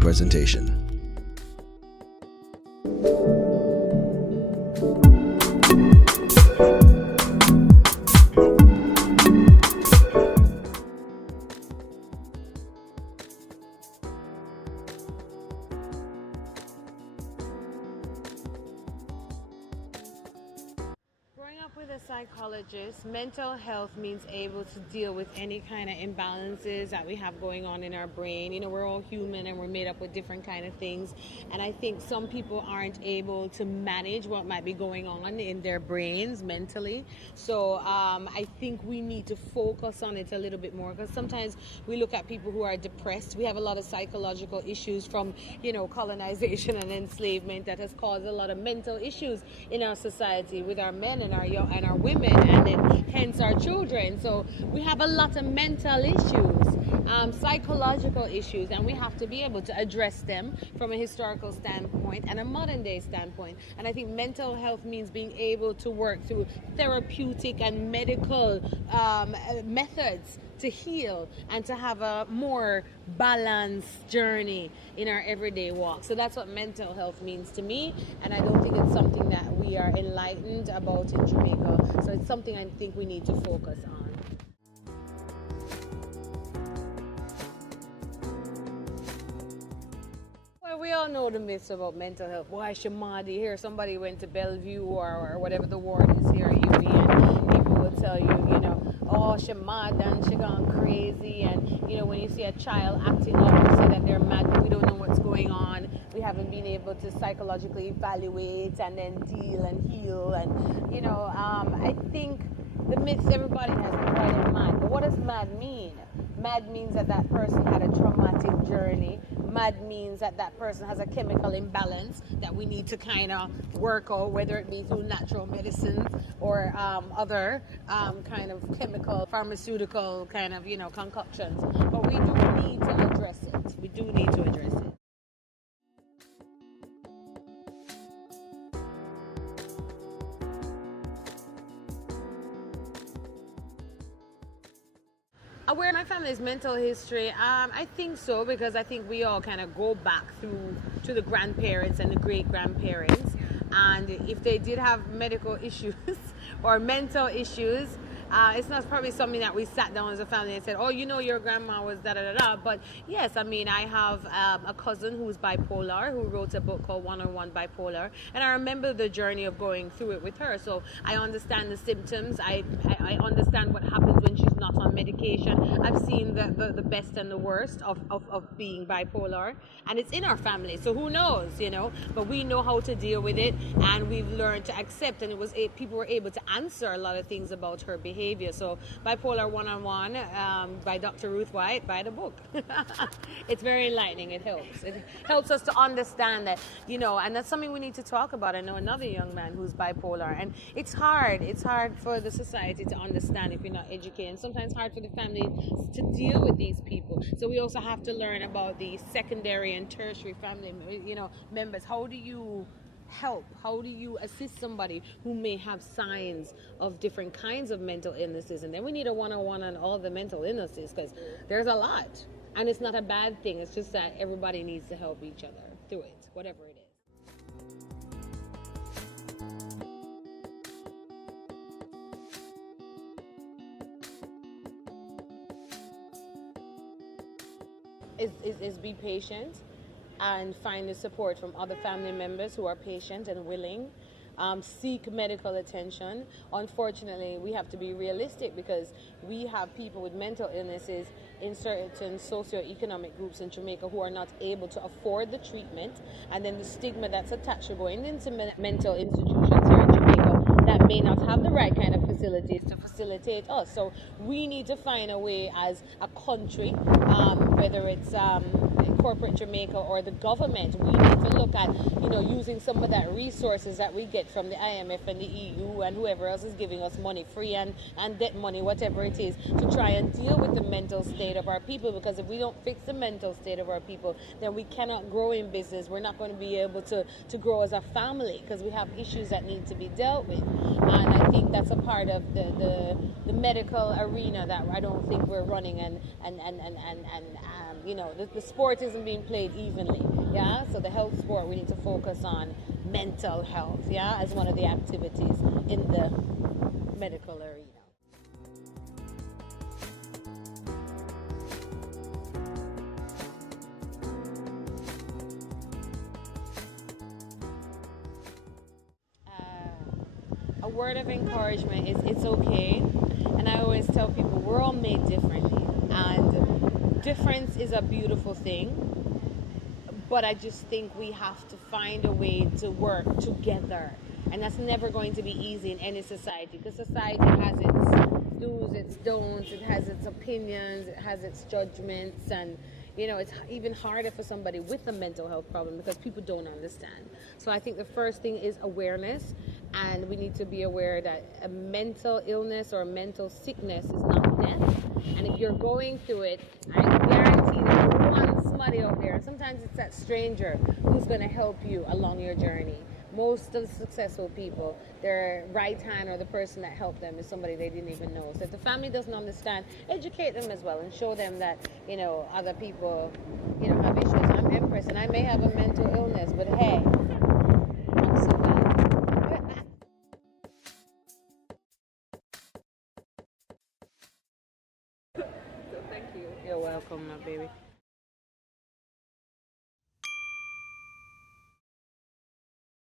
presentation. With a psychologist, mental health means able to deal with any kind of imbalances that we have going on in our brain. You know, we're all human and we're made up with different kind of things. And I think some people aren't able to manage what might be going on in their brains mentally. So I think we need to focus on it a little bit more, because sometimes we look at people who are depressed. We have a lot of psychological issues from, you know, colonization and enslavement that has caused a lot of mental issues in our society with our men and our young and our women, and then hence our children. So we have a lot of mental issues, psychological issues, and we have to be able to address them from a historical standpoint and a modern day standpoint. And I think mental health means being able to work through therapeutic and medical methods to heal and to have a more balanced journey in our everyday walk. So that's what mental health means to me, and I don't think it's something that we are enlightened about in Jamaica. So it's something I think we need to focus on. Well, we all know the myths about mental health. Why Shamadi here? Somebody went to Bellevue or whatever the ward is here at UB, and people will tell you, you know, oh, she mad and she gone crazy. And, you know, when you see a child acting up, you say that they're mad, but we don't know what's going on. We haven't been able to psychologically evaluate and then deal and heal. And, you know, I think the myths everybody has called it mad. But what does mad mean? Mad means that that person had a traumatic journey. Mad means that that person has a chemical imbalance that we need to kind of work out, whether it be through natural medicines or other kind of chemical, pharmaceutical kind of, you know, concoctions. But we do need to address it. We do need to address it. Aware my family's mental history, I think so, because I think we all kind of go back through to the grandparents and the great-grandparents, and if they did have medical issues or mental issues, it's not probably something that we sat down as a family and said, oh, you know, your grandma was da-da-da-da. But yes, I mean, I have a cousin who's bipolar, who wrote a book called 101 Bipolar, and I remember the journey of going through it with her. So I understand the symptoms. I understand what happens when she's not on medication. I've seen the best and the worst of being bipolar, and it's in our family. So who knows, you know? But we know how to deal with it, and we've learned to accept, and people were able to answer a lot of things about her behavior. So Bipolar 101 by Dr. Ruth White, buy the book. It's very enlightening. It helps us to understand that, you know, and that's something we need to talk about. I know another young man who's bipolar, and it's hard for the society to understand if you're not educated, and sometimes hard for the family to deal with these people. So we also have to learn about the secondary and tertiary family, you know, members. How do you help? How do you assist somebody who may have signs of different kinds of mental illnesses? And then we need a 101 on all the mental illnesses, because there's a lot, and it's not a bad thing. It's just that everybody needs to help each other through it, whatever it is. Is be patient and find the support from other family members who are patient and willing. Seek medical attention. Unfortunately, we have to be realistic, because we have people with mental illnesses in certain socioeconomic groups in Jamaica who are not able to afford the treatment, and then the stigma that's attached to going into mental institutions here in Jamaica that may not have the right kind of facilities to facilitate us. So we need to find a way as a country, whether it's corporate Jamaica or the government, we need to look at, you know, using some of that resources that we get from the IMF and the EU and whoever else is giving us money, free and debt money, whatever it is, to try and deal with the mental state of our people. Because if we don't fix the mental state of our people, then we cannot grow in business. We're not going to be able to grow as a family, because we have issues that need to be dealt with. And I think that's a part of the medical arena that I don't think we're running, and you know, the sport sport isn't being played evenly. Yeah, so the health sport, we need to focus on mental health, yeah, as one of the activities in the medical arena. A word of encouragement is it's okay. And I always tell people we're all made differently. And difference is a beautiful thing. But I just think we have to find a way to work together. And that's never going to be easy in any society, because society has its do's, its don'ts, it has its opinions, it has its judgments, and it's even harder for somebody with a mental health problem because people don't understand. So I think the first thing is awareness, and we need to be aware that a mental illness or a mental sickness is not death. And if you're going through it, I guarantee there's one somebody out there, and sometimes it's that stranger who's going to help you along your journey. Most of the successful people, their right hand or the person that helped them is somebody they didn't even know. So if the family doesn't understand, educate them as well and show them that, other people, have issues. I'm Empress and I may have a mental illness, but hey, I'm surviving. So thank you. You're welcome, my baby.